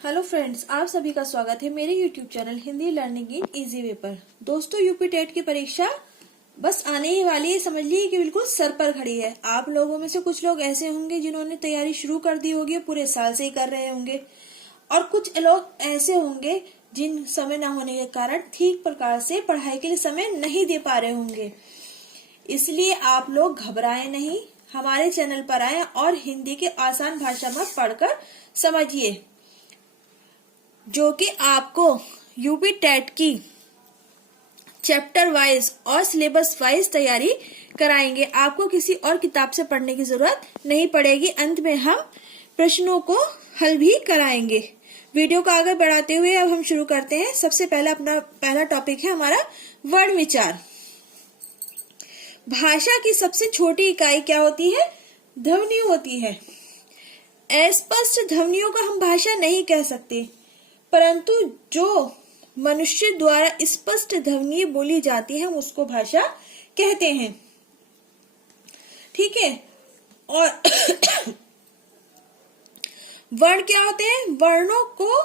Hello friends, आप सभी का स्वागत है मेरे YouTube channel Hindi learning in easy way पर। दोस्तों, यूपी टेट की परीक्षा बस आने ही वाली है। समझ लीजिए कि बिल्कुल सर पर खड़ी है। आप लोगों में से कुछ लोग ऐसे होंगे जिन्होंने तैयारी शुरू कर दी होगी, पूरे साल से ही कर रहे होंगे, और कुछ लोग ऐसे होंगे जिन समय न होने के कारण ठीक प्रकार से पढ़ाई के लिए समय नहीं दे पा रहे होंगे। इसलिए आप लोग घबराए नहीं, हमारे चैनल पर आए और हिंदी के आसान भाषा में पढ़कर समझिए, जो कि आपको यूपी टेट की चैप्टर वाइज और सिलेबस वाइज तैयारी कराएंगे। आपको किसी और किताब से पढ़ने की जरूरत नहीं पड़ेगी। अंत में हम प्रश्नों को हल भी कराएंगे। वीडियो को आगे बढ़ाते हुए अब हम शुरू करते हैं। सबसे पहला अपना पहला टॉपिक है हमारा वर्ण विचार। भाषा की सबसे छोटी इकाई क्या होती है? ध्वनि होती है। अस्पष्ट ध्वनियों का हम भाषा नहीं कह सकते, परंतु जो मनुष्य द्वारा स्पष्ट ध्वनि बोली जाती है हम उसको भाषा कहते हैं। ठीक है। और वर्ण क्या होते हैं? वर्णों को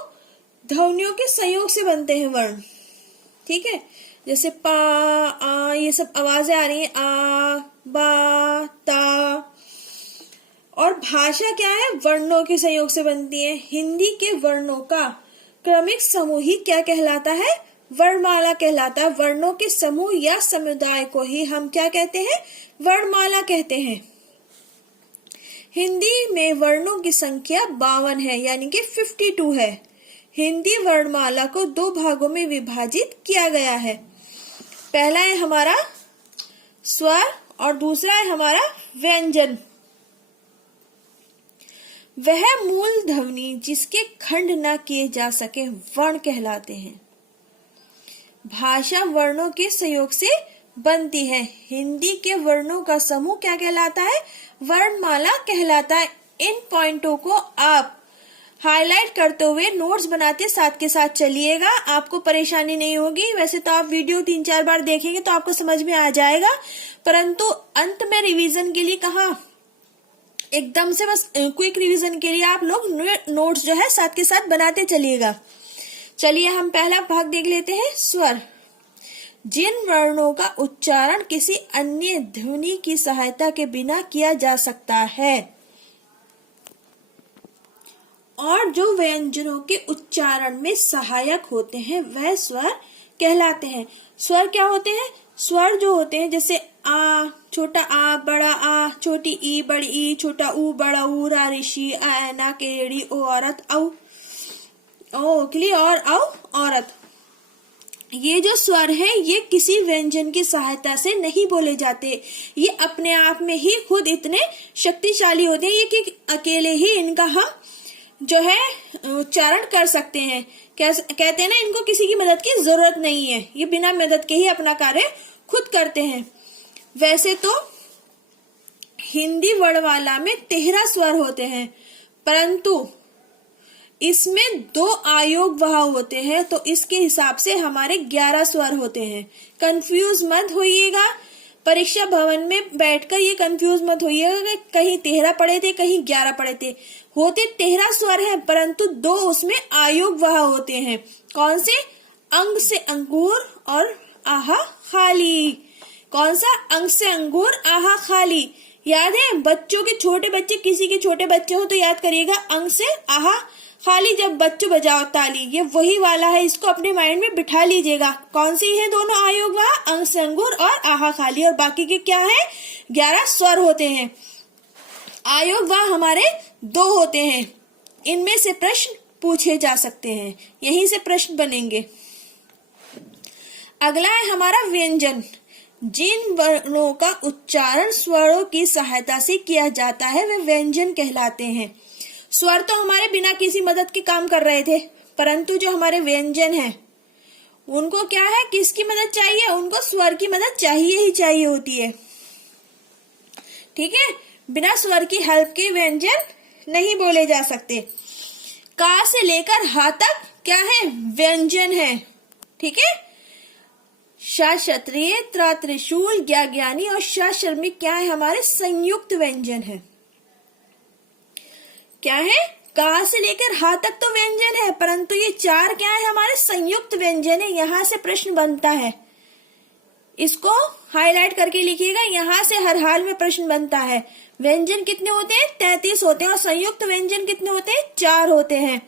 ध्वनियों के संयोग से बनते हैं वर्ण। ठीक है। जैसे पा, आ, ये सब आवाजें आ रही हैं, आ, बा, ता। और भाषा क्या है? वर्णों के संयोग से बनती है। हिंदी के वर्णों का क्रमिक समूह ही क्या कहलाता है? वर्णमाला कहलाता है। वर्णों के समूह या समुदाय को ही हम क्या कहते हैं? वर्णमाला कहते हैं। हिंदी में वर्णों की संख्या 52 है, यानी कि 52 है। हिंदी वर्णमाला को 2 भागों में विभाजित किया गया है। पहला है हमारा स्वर और दूसरा है हमारा व्यंजन। वह मूल ध्वनि जिसके खंड न किए जा सके वर्ण कहलाते हैं। भाषा वर्णों के संयोग से बनती है। हिंदी के वर्णों का समूह क्या कहलाता है? वर्णमाला कहलाता है। इन पॉइंटों को आप हाईलाइट करते हुए नोट्स बनाते साथ के साथ चलिएगा, आपको परेशानी नहीं होगी। वैसे तो आप वीडियो 3-4 बार देखेंगे तो आपको समझ में आ जाएगा, परंतु अंत में रिवीजन के लिए कहा, एकदम से बस क्विक रिवीजन के लिए आप लोग नोट्स जो है साथ के साथ बनाते चलिएगा। चलिए हम पहला भाग देख लेते हैं, स्वर। जिन वर्णों का उच्चारण किसी अन्य ध्वनि की सहायता के बिना किया जा सकता है और जो व्यंजनों के उच्चारण में सहायक होते हैं वह स्वर कहलाते हैं। स्वर क्या होते हैं? स्वर जो होते हैं जैसे आ, छोटा आ, बड़ा आ, छोटी ई, बड़ी ई, छोटा ऊ, बड़ा ऊ, रा, ऋषि, आ, ना, केड़ी, ओ, औरत, औ, ओखली और औ, औरत। ये जो स्वर है ये किसी व्यंजन की सहायता से नहीं बोले जाते। ये अपने आप में ही खुद इतने शक्तिशाली होते हैं ये कि अकेले ही इनका हम जो है उच्चारण कर सकते हैं। कहते हैं ना, इनको किसी की मदद की जरूरत नहीं है, ये बिना मदद के ही अपना कार्य खुद करते हैं। वैसे तो हिंदी वर्णमाला में 13 स्वर होते हैं, परंतु इसमें 2 आयोग भाव होते हैं, तो इसके हिसाब से हमारे 11 स्वर होते हैं। कंफ्यूज मत होइएगा, परीक्षा भवन में बैठकर ये कंफ्यूज मत होइएगा कि कहीं 13 पढ़े थे कहीं 11 पढ़े थे। होते 13 स्वर हैं, परंतु 2 उसमें आयोग भाव होते हैं। कौन से? अंग से अंगूर और आहा खाली। कौन सा? अंग से अंगूर, आहा खाली। याद है? बच्चों के छोटे बच्चे, किसी के छोटे बच्चे हो तो याद करिएगा, अंग से आहा खाली। जब बच्चों बजाओ ताली, ये वही वाला है, इसको अपने माइंड में बिठा लीजिएगा। कौन सी है दोनों आयोग वहा? अंग से अंगूर और आहा खाली। और बाकी के क्या है? 11 स्वर होते हैं। आयोग वह हमारे 2 होते हैं। इनमें से प्रश्न पूछे जा सकते हैं, यहीं से प्रश्न बनेंगे। अगला है हमारा व्यंजन। जिन वर्णों का उच्चारण स्वरों की सहायता से किया जाता है वे व्यंजन कहलाते हैं। स्वर तो हमारे बिना किसी मदद के काम कर रहे थे, परंतु जो हमारे व्यंजन हैं उनको क्या है? किसकी मदद चाहिए? उनको स्वर की मदद चाहिए ही चाहिए होती है। ठीक है। बिना स्वर की हेल्प के व्यंजन नहीं बोले जा सकते। का से लेकर हा तक क्या है? व्यंजन है। ठीक है। श क्षत्रिय, त्र त्रिशूल, ज्ञा ज्ञानी और श श्रमिक क्या है? हमारे संयुक्त व्यंजन है। क्या है? का से लेकर हा तक तो व्यंजन है, परंतु ये 4 क्या है, हमारे संयुक्त व्यंजन है। यहाँ से प्रश्न बनता है, इसको हाईलाइट करके लिखिएगा, यहाँ से हर हाल में प्रश्न बनता है। व्यंजन कितने होते हैं, 33 होते हैं, और संयुक्त व्यंजन कितने होते हैं, 4 होते हैं।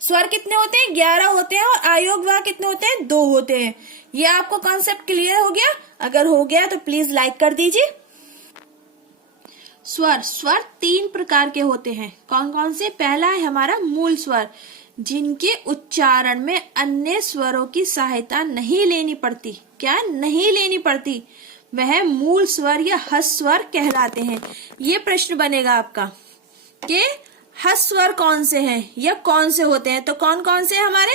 स्वर कितने होते हैं, 11 होते हैं, और आयोग वाह कितने होते हैं, 2 होते हैं। ये आपको कॉन्सेप्ट क्लियर हो गया? अगर हो गया तो प्लीज लाइक कर दीजिए। स्वर 3 प्रकार के होते हैं। कौन कौन से? पहला है हमारा मूल स्वर, जिनके उच्चारण में अन्य स्वरों की सहायता नहीं लेनी पड़ती। क्या नहीं लेनी पड़ती? वह मूल स्वर या हस्त स्वर कहलाते हैं। ये प्रश्न बनेगा आपका कि हस्त स्वर कौन से हैं या कौन से होते हैं। तो कौन कौन से हमारे?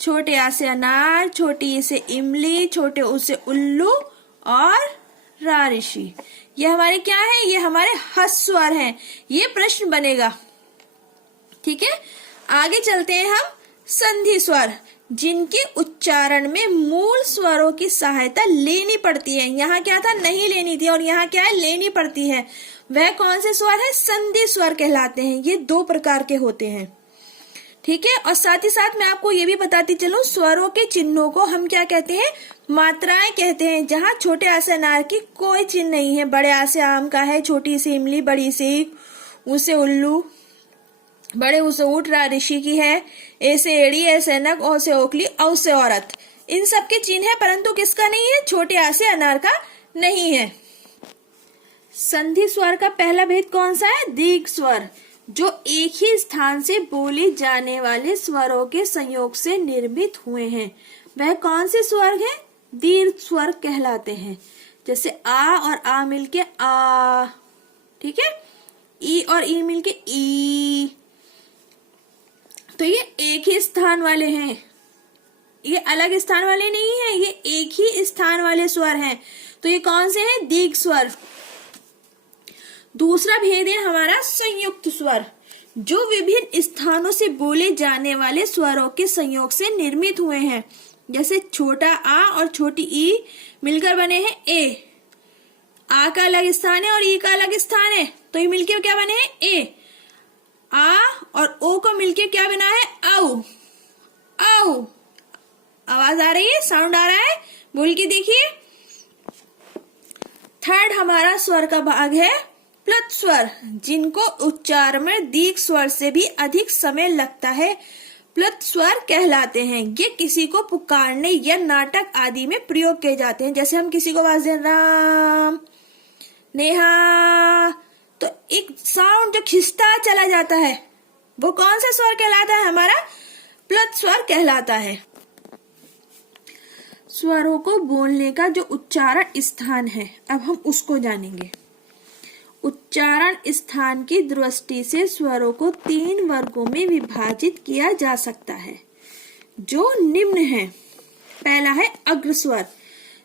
छोटे आ से अनार, छोटी ई से इमली, छोटे उ से उल्लू और रा ऋषि। ये हमारे क्या है? ये हमारे हस्त स्वर हैं। ये प्रश्न बनेगा। ठीक है, आगे चलते हैं हम। संधि स्वर, जिनके उच्चारण में मूल स्वरों की सहायता लेनी पड़ती है। यहाँ क्या था? नहीं लेनी थी, और यहाँ क्या है? लेनी पड़ती है। वह कौन से स्वर है? संधि स्वर कहलाते हैं। ये 2 प्रकार के होते हैं। ठीक है, और साथ ही साथ मैं आपको ये भी बताती चलूं, स्वरों के चिन्हों को हम क्या कहते हैं? मात्राएं कहते हैं। जहाँ छोटे आ से अनार की कोई चिन्ह नहीं है, बड़े आ से आम का है, छोटी से इमली, बड़ी से ऊ से उल्लू, बड़े ऊ से ऊंट, रा ऋषि की है, ए से एड़ी, ए से नग, ओ से ओखली, औ से औरत। इन सब के चिन्ह है, परंतु किसका नहीं है? छोटे आ से अनार का नहीं है। संधि स्वर का पहला भेद कौन सा है? दीर्घ स्वर, जो एक ही स्थान से बोले जाने वाले स्वरों के संयोग से निर्मित हुए हैं। वह कौन से स्वर हैं? दीर्घ स्वर कहलाते हैं। जैसे आ और आ मिलके आ, ठीक है, ई और ई मिलके ई। तो ये एक ही स्थान वाले हैं, ये अलग स्थान वाले नहीं है, ये एक ही स्थान वाले स्वर हैं। तो ये कौन से हैं? दीर्घ स्वर। दूसरा भेद है हमारा संयुक्त स्वर, जो विभिन्न स्थानों से बोले जाने वाले स्वरों के संयोग से निर्मित हुए हैं। जैसे छोटा आ और छोटी ई मिलकर बने हैं ए। आ का अलग स्थान है और ई का अलग स्थान है, तो ये मिलकर क्या बने हैं? ए। आ और ओ को मिलके क्या बना है? औ। औ। आवाज आ रही है? साउंड आ रहा है? बोल के देखिए। थर्ड हमारा स्वर का भाग है प्लुत स्वर, जिनको उच्चारण में दीर्घ स्वर से भी अधिक समय लगता है, प्लुत स्वर कहलाते हैं। ये किसी को पुकारने या नाटक आदि में प्रयोग किए जाते हैं। जैसे हम किसी को आवाज दें राम, नेहा, तो एक साउंड जो खिंचता चला जाता है, वो कौन सा स्वर कहलाता है? हमारा प्लुत स्वर कहलाता है। स्वरों को बोलने का जो उच्चारण स्थान है, अब हम उसको जानेंगे। उच्चारण स्थान की दृष्टि से स्वरों को 3 वर्गों में विभाजित किया जा सकता है, जो निम्न है। पहला है अग्र स्वर,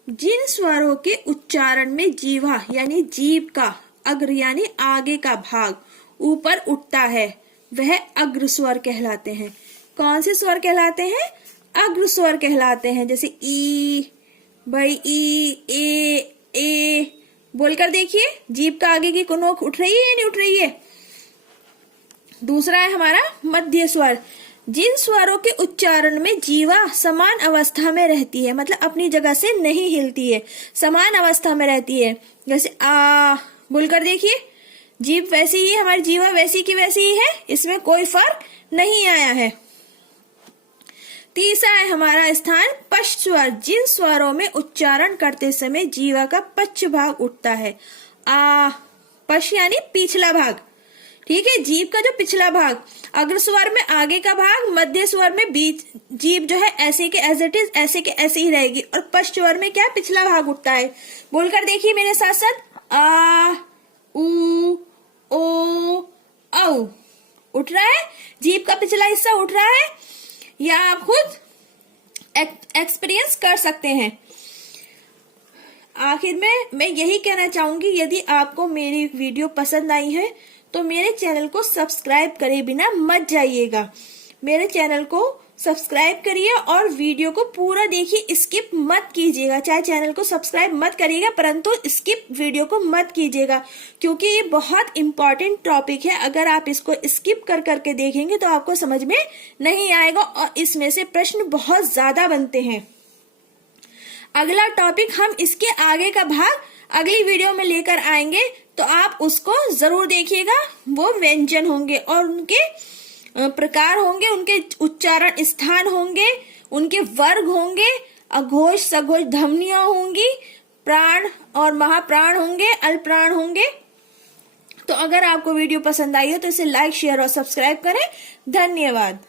जिन स्वरों के उच्चारण में जीवा यानी जीभ का अग्र यानी आगे का भाग ऊपर उठता है, वह अग्र स्वर कहलाते हैं। कौन से स्वर कहलाते हैं? अग्र स्वर कहलाते हैं। जैसे ई, बड़ी ई, ए। बोलकर देखिए, जीभ का आगे की नोक उठ रही है या नहीं उठ रही है? दूसरा है हमारा मध्य स्वर, जिन स्वरों के उच्चारण में जीवा समान अवस्था में रहती है, मतलब अपनी जगह से नहीं हिलती है, समान अवस्था में रहती है। जैसे आ, बोलकर देखिए, जीभ वैसी ही, हमारी जीवा वैसी की वैसी ही है, इसमें कोई फर्क नहीं आया है। तीसरा है हमारा स्थान पश्च स्वर, जिन स्वरों में उच्चारण करते समय जीवा का पश्च भाग उठता है। आ, पश्च यानी पिछला भाग, ठीक है, जीभ का जो पिछला भाग। अग्र स्वर में आगे का भाग, मध्य स्वर में बीच, जीभ जो है ऐसे के एज इट इज, ऐसे के ऐसे ही रहेगी, और पश्च स्वर में क्या पिछला भाग उठता है। बोलकर देखिए मेरे साथ साथ, आ, उ, ओ, औ। उठ रहा है, जीभ का पिछला हिस्सा उठ रहा है, या आप खुद एक्सपीरियंस कर सकते हैं। आखिर में मैं यही कहना चाहूंगी, यदि आपको मेरी वीडियो पसंद आई है तो मेरे चैनल को सब्सक्राइब करे बिना मत जाइएगा। मेरे चैनल को सब्सक्राइब करिए और वीडियो को पूरा देखिए, स्किप मत कीजिएगा। चाहे चैनल को सब्सक्राइब मत करिएगा परंतु स्किप वीडियो को मत कीजिएगा, क्योंकि ये बहुत इंपॉर्टेंट टॉपिक है। अगर आप इसको स्किप कर करके देखेंगे तो आपको समझ में नहीं आएगा और इसमें से प्रश्न बहुत ज्यादा बनते हैं। अगला टॉपिक हम इसके आगे का भाग अगली वीडियो में लेकर आएंगे, तो आप उसको जरूर देखिएगा। वो व्यंजन होंगे और उनके प्रकार होंगे, उनके उच्चारण स्थान होंगे, उनके वर्ग होंगे, अघोष सघोष ध्वनियां होंगी, प्राण और महाप्राण होंगे, अल्पप्राण होंगे। तो अगर आपको वीडियो पसंद आई हो तो इसे लाइक शेयर और सब्सक्राइब करें। धन्यवाद।